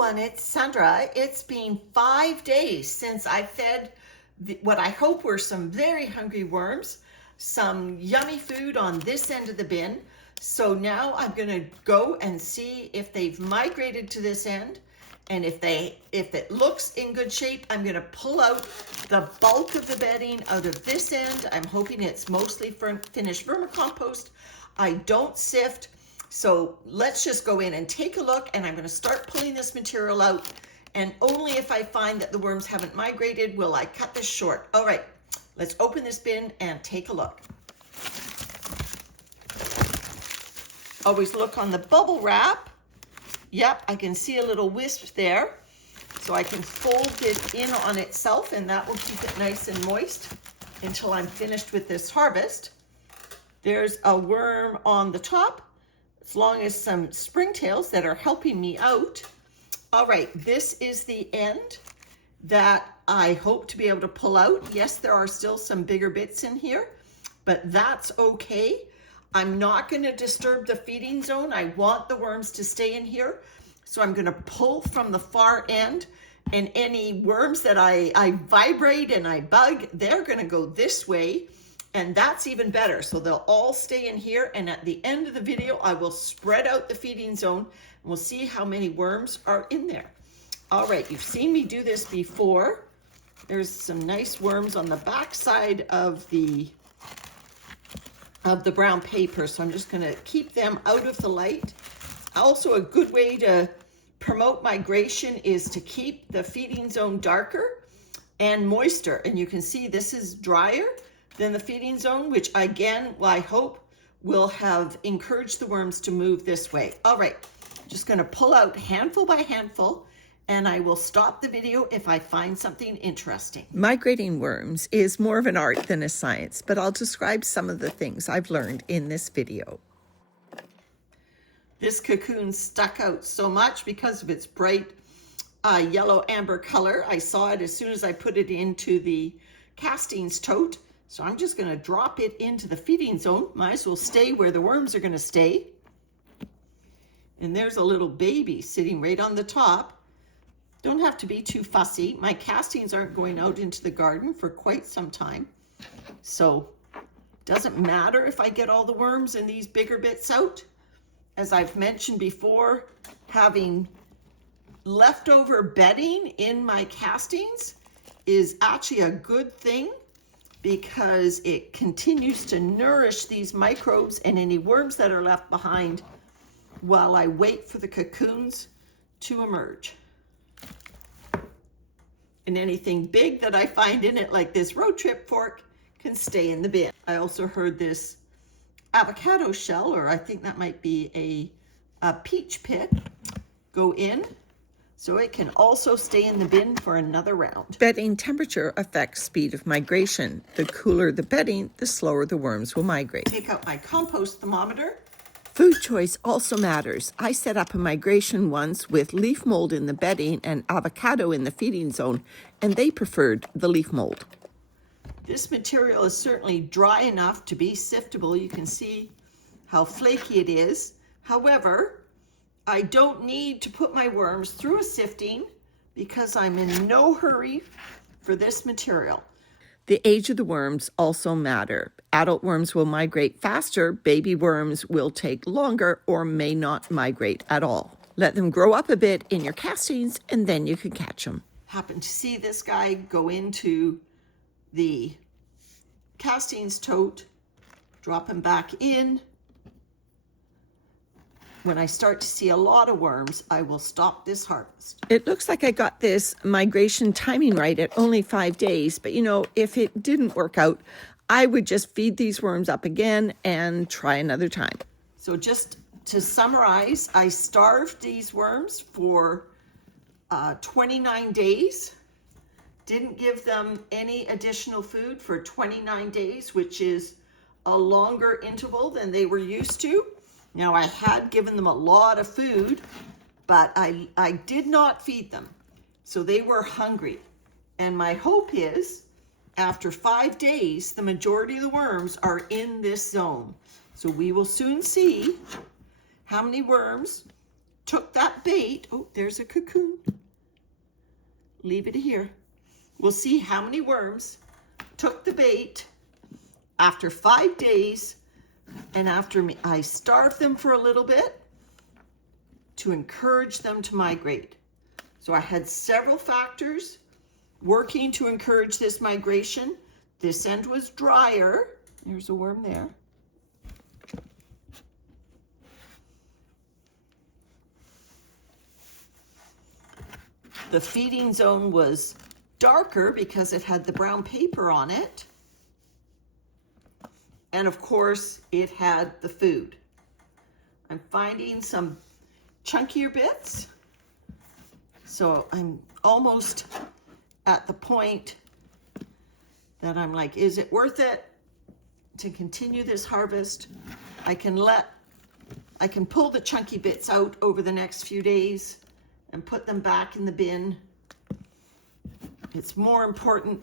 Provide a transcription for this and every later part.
everyone, it's Sandra. It's been 5 days since I fed what I hope were some very hungry worms, some yummy food on this end of the bin. So now I'm gonna go and see if they've migrated to this end. And if it looks in good shape, I'm gonna pull out the bulk of the bedding out of this end. I'm hoping it's mostly finished vermicompost. I don't sift. So let's just go in and take a look, and I'm going to start pulling this material out, and only if I find that the worms haven't migrated will I cut this short. All right, let's open this bin and take a look. Always look on the bubble wrap. Yep, I can see a little wisp there. So I can fold it in on itself, and that will keep it nice and moist until I'm finished with this harvest. There's a worm on the top, as long as some springtails that are helping me out. All right, this is the end that I hope to be able to pull out. Yes, there are still some bigger bits in here, but that's okay. I'm not going to disturb the feeding zone. I want the worms to stay in here. So I'm going to pull from the far end, and any worms that I vibrate and I bug, they're going to go this way. And that's even better. So they'll all stay in here. And at the end of the video, I will spread out the feeding zone, and we'll see how many worms are in there. All right, you've seen me do this before. There's some nice worms on the back side of the brown paper. So I'm just gonna keep them out of the light. Also, a good way to promote migration is to keep the feeding zone darker and moister. And you can see this is drier than the feeding zone, which again, I hope will have encouraged the worms to move this way. All right, just gonna pull out handful by handful, and I will stop the video if I find something interesting. Migrating worms is more of an art than a science, but I'll describe some of the things I've learned in this video. This cocoon stuck out so much because of its bright yellow amber color. I saw it as soon as I put it into the castings tote. So I'm just going to drop it into the feeding zone. Might as well stay where the worms are going to stay. And there's a little baby sitting right on the top. Don't have to be too fussy. My castings aren't going out into the garden for quite some time. So doesn't matter if I get all the worms and these bigger bits out. As I've mentioned before, having leftover bedding in my castings is actually a good thing, because it continues to nourish these microbes and any worms that are left behind while I wait for the cocoons to emerge. And anything big that I find in it, like this road trip fork, can stay in the bin. I also heard this avocado shell, or I think that might be a peach pit, go in. So it can also stay in the bin for another round. Bedding temperature affects speed of migration. The cooler the bedding, the slower the worms will migrate. Take out my compost thermometer. Food choice also matters. I set up a migration once with leaf mold in the bedding and avocado in the feeding zone, and they preferred the leaf mold. This material is certainly dry enough to be siftable. You can see how flaky it is. However, I don't need to put my worms through a sifting because I'm in no hurry for this material. The age of the worms also matter. Adult worms will migrate faster. Baby worms will take longer or may not migrate at all. Let them grow up a bit in your castings, and then you can catch them. Happened to see this guy go into the castings tote, drop him back in. When I start to see a lot of worms, I will stop this harvest. It looks like I got this migration timing right at only 5 days, but if it didn't work out, I would just feed these worms up again and try another time. So just to summarize, I starved these worms for 29 days. Didn't give them any additional food for 29 days, which is a longer interval than they were used to. Now, I had given them a lot of food, but I did not feed them. So they were hungry. And my hope is, after 5 days, the majority of the worms are in this zone. So we will soon see how many worms took that bait, oh, there's a cocoon. Leave it here. We'll see how many worms took the bait after 5 days, and after I starved them for a little bit to encourage them to migrate. So I had several factors working to encourage this migration. This end was drier. There's a worm there. The feeding zone was darker because it had the brown paper on it. And of course, it had the food. I'm finding some chunkier bits. So I'm almost at the point that I'm like, is it worth it to continue this harvest? I can pull the chunky bits out over the next few days and put them back in the bin. It's more important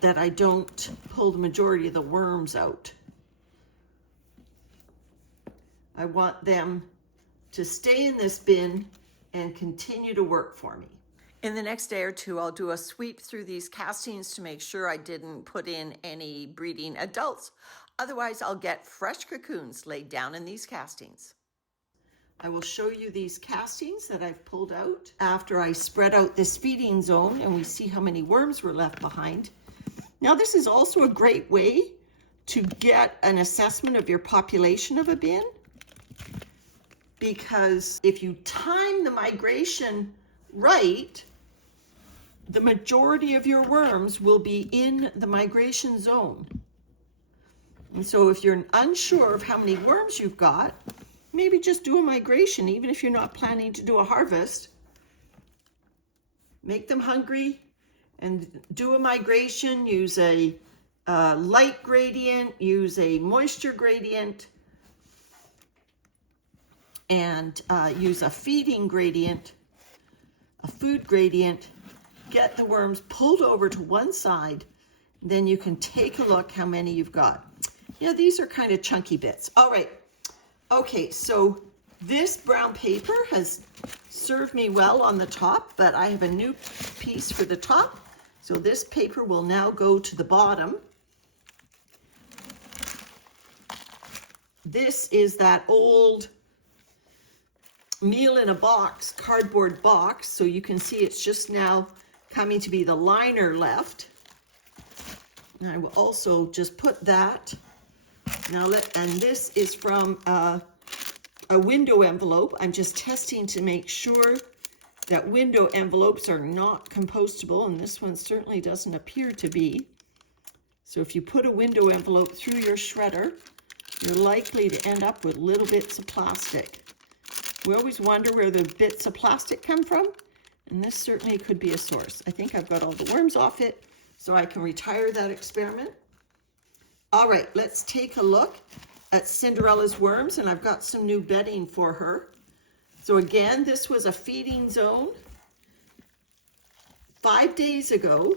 that I don't pull the majority of the worms out. I want them to stay in this bin and continue to work for me. In the next day or two, I'll do a sweep through these castings to make sure I didn't put in any breeding adults. Otherwise, I'll get fresh cocoons laid down in these castings. I will show you these castings that I've pulled out after I spread out this feeding zone, and we see how many worms were left behind. Now, this is also a great way to get an assessment of your population of a bin, because if you time the migration right, the majority of your worms will be in the migration zone. And so if you're unsure of how many worms you've got, maybe just do a migration, even if you're not planning to do a harvest. Make them hungry and do a migration. Use a light gradient, use a moisture gradient, and use a feeding gradient, a food gradient. Get the worms pulled over to one side, then you can take a look how many you've got. Yeah, these are kind of chunky bits. All right. Okay, so this brown paper has served me well on the top, but I have a new piece for the top. So this paper will now go to the bottom. This is that old meal in a box, cardboard box. So you can see it's just now coming to be the liner left. And I will also just put that. Now and this is from a window envelope. I'm just testing to make sure that window envelopes are not compostable, and this one certainly doesn't appear to be. So if you put a window envelope through your shredder, you're likely to end up with little bits of plastic. We always wonder where the bits of plastic come from, and this certainly could be a source. I think I've got all the worms off it, so I can retire that experiment. All right, let's take a look at Cinderella's worms, and I've got some new bedding for her. So again, this was a feeding zone 5 days ago.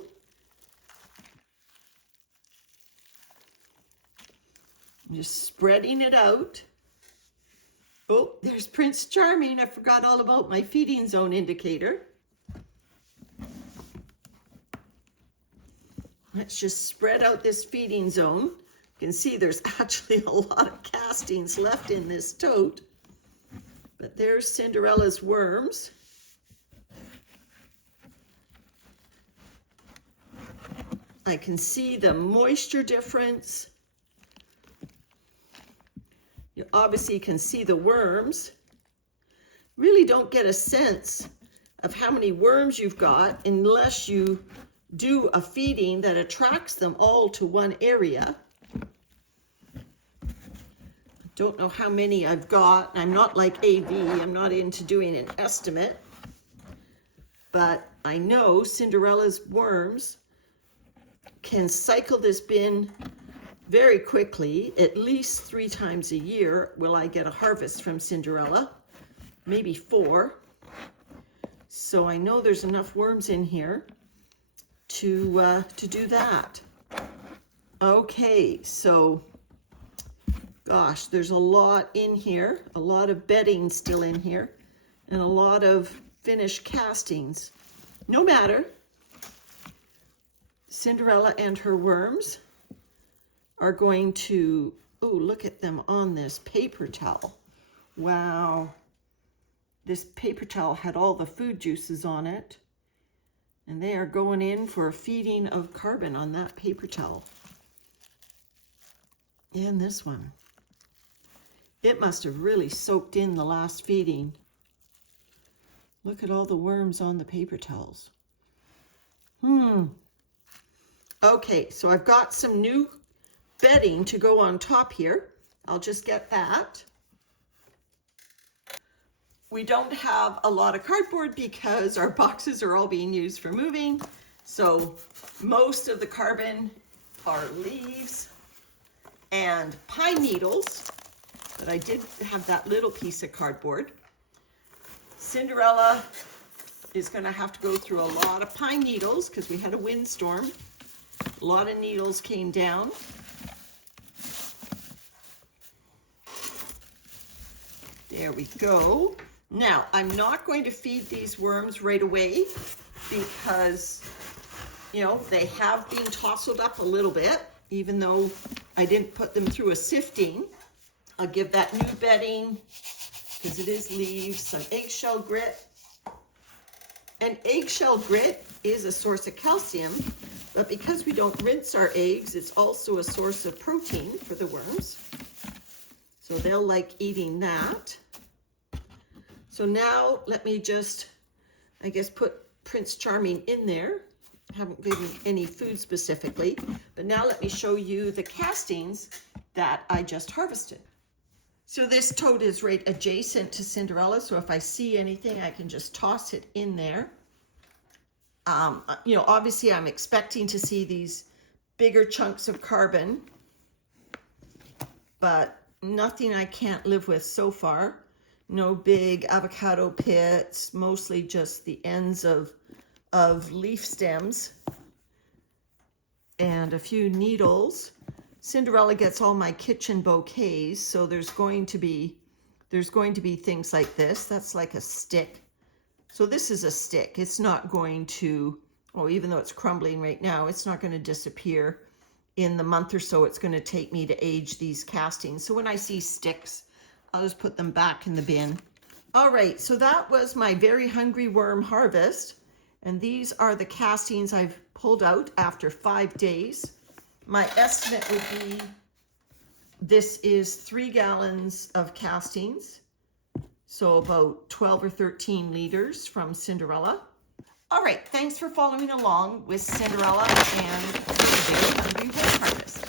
I'm just spreading it out. Oh, there's Prince Charming. I forgot all about my feeding zone indicator. Let's just spread out this feeding zone. You can see there's actually a lot of castings left in this tote. But there's Cinderella's worms. I can see the moisture difference. You obviously can see the worms. Really don't get a sense of how many worms you've got unless you do a feeding that attracts them all to one area. Don't know how many I've got. I'm not like AV. I'm not into doing an estimate. But I know Cinderella's worms can cycle this bin very quickly. At least 3 times a year will I get a harvest from Cinderella. Maybe 4. So I know there's enough worms in here to do that. Okay, so Gosh, there's a lot in here, a lot of bedding still in here, and a lot of finished castings. No matter, Cinderella and her worms are going to, oh, look at them on this paper towel. Wow. This paper towel had all the food juices on it, and they are going in for a feeding of carbon on that paper towel. And this one. It must have really soaked in the last feeding. Look at all the worms on the paper towels. Okay, so I've got some new bedding to go on top here. I'll just get that. We don't have a lot of cardboard because our boxes are all being used for moving. So most of the carbon are leaves and pine needles, but I did have that little piece of cardboard. Cinderella is going to have to go through a lot of pine needles because we had a windstorm. A lot of needles came down. There we go. Now, I'm not going to feed these worms right away because, you know, they have been tousled up a little bit, even though I didn't put them through a sifting. I'll give that new bedding, because it is leaves, some eggshell grit. And eggshell grit is a source of calcium, but because we don't rinse our eggs, it's also a source of protein for the worms. So they'll like eating that. So now let me just, I guess, put Prince Charming in there. I haven't given any food specifically, but now let me show you the castings that I just harvested. So this tote is right adjacent to Cinderella, so if I see anything, I can just toss it in there. You know, obviously I'm expecting to see these bigger chunks of carbon, but nothing I can't live with so far. No big avocado pits, mostly just the ends of leaf stems and a few needles. Cinderella gets all my kitchen bouquets, so there's going to be things like this. That's like a stick. So this is a stick. It's not going to, oh, even though it's crumbling right now, it's not going to disappear in the month or so it's going to take me to age these castings. So when I see sticks, I'll just put them back in the bin. All right, so that was my very hungry worm harvest. And these are the castings I've pulled out after 5 days. My estimate would be, this is 3 gallons of castings. So about 12 or 13 liters from Cinderella. All right, thanks for following along with Cinderella and the very hungry worm harvest.